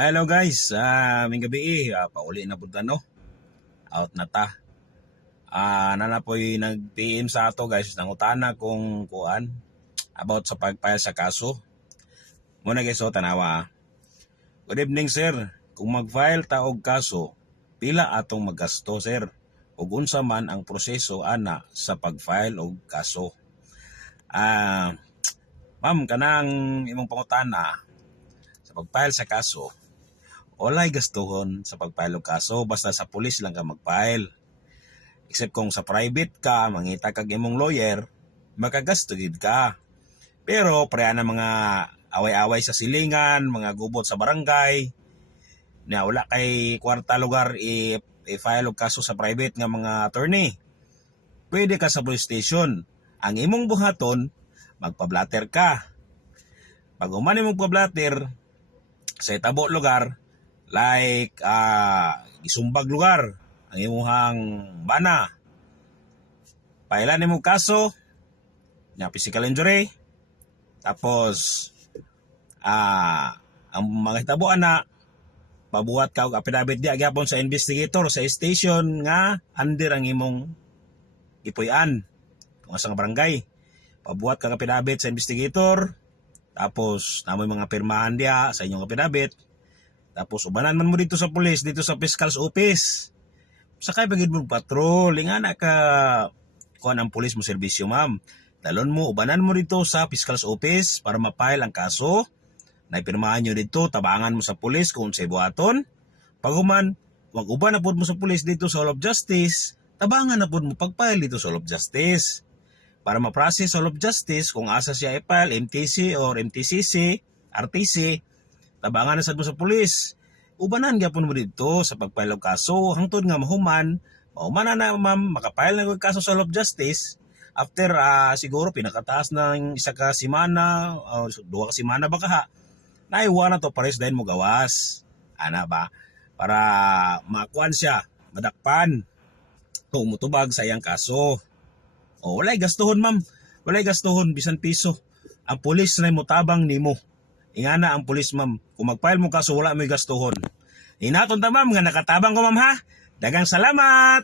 Hello guys, may gabi pauli na punta no. Out na ta. Nanapoy nag-PM sa ato guys nang utana kung kuan about sa pag-file sa kaso. Muna guys tanawa. Good evening sir. Kung mag-file ta og kaso, pila atong maggasto sir? Ug unsa man ang proseso ana sa pag-file og kaso? Ma'am kanang imong pangutana sa pag-file sa kaso. Walay gastuhon sa pag-file og kaso basta sa pulis lang ka mag-file. Except kung sa private ka, mangita kag imong lawyer, makagasto gid ka. Pero pareha na mga away-away sa silingan, mga gubot sa barangay, na wala kay kwarta lugar i-file og kaso sa private nga mga attorney. Pwede ka sa police station. Ang imong buhaton, magpa-blatter ka. Pag umani mong pa-blatter sa itabo lugar, like isumbag lugar ang imuhang bana, pailan nimo kaso nga physical injury, tapos ang mga hitabo ana pabuhat ka og affidavit di gyapon sa investigator sa station nga under ang imong ipuy-an kung asa nga barangay. Pabuhat ka og affidavit sa investigator, tapos namoy mga pirmahan diya sa inyong affidavit. Tapos ubanan man mo dito sa police, dito sa fiscal's office. Sakay pagid mo patrol, nga na ka kuan ang police mo serbisyo ma'am. Dalon mo, ubanan mo dito sa fiscal's office para ma-file ang kaso. Naipirmahan nyo dito, tabangan mo sa police kung sa'y buhaton. Pag human, wag uban na po mo sa police dito sa Hall of Justice, tabangan na po mo pag-file dito sa Hall of Justice. Para ma-process sa Hall of Justice, kung asa siya i-file, MTC or MTCC, RTC, tabangan na sad mo sa pulis. Ubanan gyapon mo dito sa pag-file og kaso hangtod nga mahuman na ma'am makapile na og kaso sa Hall of Justice after siguro pinakataas ng isa ka semana o duha ka semana ba kaha. Naiwa na to pares dayon mo gawas. Ana ba? Para makuan siya, madakpan kung mutubag sa iyang kaso. O walay gastuhon ma'am. Walay gastuhon bisan piso. Ang pulis na mutabang nimo. Ingana ang pulis ma'am, kung mag-file mo kaso wala may gastuhon. Inaton ta ma'am nga nakatabang ko ma'am ha. Dagang salamat.